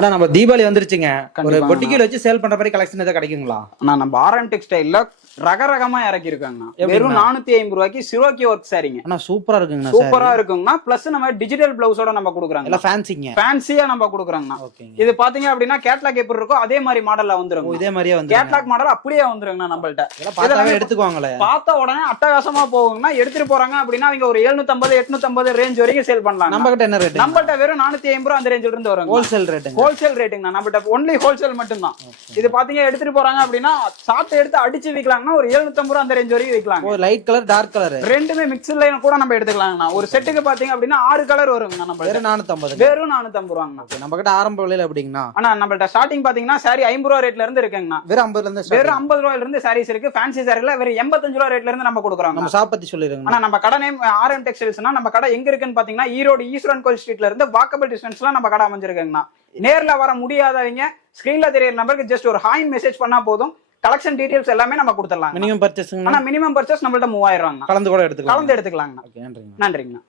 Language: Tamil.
ஆனா நம்ம தீபாவளி வந்துருச்சுங்க, ஒரு பொட்டிக்கில வச்சு சேல் பண்ற மாதிரி கலெக்ஷன் ஏதாவது கிடைக்குங்களா? நம்ம ஆர்எம் டெக்ஸ்டைல்ல ரகரகமா இறக்கி இருக்காங்க. வெறும் 450 ரூபாய்க்கு சிரோக்கி ஒர்க் சாரீங்க. ஆனா சூப்பரா இருக்குங்க. சூப்பரா இருக்குங்கண்ணா. பிளஸ் நம்ம டிஜிட்டல் பிளவுஸோட நம்ம கொடுக்குறாங்க. எல்லாம் ஃபேன்சிங்க. ஃபேன்சியா நம்ம கொடுக்குறாங்கண்ணா. இது பாத்தீங்க அப்படின்னா கேட்லாக் எப்படி இருக்கோ அதே மாதிரி மாடல்ல வந்துரும். இதே மாதிரியே வந்து கேட்லாக் மாடல் அப்படியே வந்துருங்கண்ணா நம்மள்ட்ட. பார்த்தாவே எடுத்துக்குவாங்களே. பார்த்த உடனே அட்டகாசமா போகுங்கண்ணா. எடுத்துட்டு போறாங்க அப்படின்னா அவங்க ஒரு 750 850 ரேஞ்ச் வரைக்கும் சேல் பண்ணலாம். நம்ம கிட்ட என்ன ரேட்? நம்மள்ட்ட வெறும் 450 ரூபாய் அந்த ரேஞ்சில இருந்து வரும். Wholesale rate. ஹோல்சேல் ரேட்டுங்கண்ணா. நம்மள்ட்ட ஒன்லி ஹோல்சேல் மட்டும் தான். இது பாத்தீங்க எடுத்துட்டு போறாங்க அப்படின்னா சாப்பிட்டு எடுத்து அடிச்சு விக்கலாம்னா ஒரு 750 ரூபாய் அந்த ரேஞ்ச் வரைக்கும் விக்கலாம். ஒரு லைட் கலர் டார்க் கலர் ரெண்டுமே மிக்ஸ்ல கூட நம்ம எடுத்துக்கலாம்ண்ணா. ஒரு செட்டுக்கு பாத்தீங்க அப்படின்னா 6 கலர் வருங்க. நம்ம வெறும் 450. வெறும் 450 ரூபாங்கண்ணா. நம்ம கிட்ட ஆரம்ப விலையில அப்படிங்கண்ணா. ஆனா நம்மள்ட்ட ஸ்டார்டிங் பாத்தீங்கன்னா சாரி 50 ரூபாய் ரேட்ல இருந்து இருக்குங்கண்ணா. வெறும் 50 ல இருந்து வெறும் 50 ரூபாயில இருந்து சாரீஸ் இருக்கு. ஃபேன்சி சாரில வெறும் 85 ரூபாய் ரேட்ல இருந்து நம்ம கொடுக்குறோம். நம்ம ஷாப் பத்தி சொல்லிருங்க. ஆனா நம்ம கடை நேம் ஆர்எம் டெக்ஸ்டைல்ஸ்னா நம்ம கடை எங்க இருக்குன்னு பாத்தீங்கன்னா ஈரோடு ஈஸ்வரன் கோயில் ஸ்ட்ரீட்ல இருந்து வாக்கபிள் டிஸ்டன்ஸ்ல நம்ம கடை அமைஞ்சிருக்குங்கண்ணா. நேர்ல வர முடியாதவங்க ஸ்கிரீன்ல தெரியற நம்பருக்கு ஜஸ்ட் ஒரு ஹாய் மெசேஜ் பண்ணா போதும். கலெக்ஷன் டீடைல்ஸ் எல்லாமே நம்ம கொடுத்துடலாம். மினிமம் பர்ச்சேஸ்ங்க. ஆனா மினிமம் பர்ச்சேஸ் நம்மள்ட்ட 3000 ரூபாய். கலந்து கூட எடுத்துக்கலாம். கலந்து எடுத்துக்கலாங்கண்ணா. ஓகே, நன்றிங்க. நன்றிங்கண்ணா.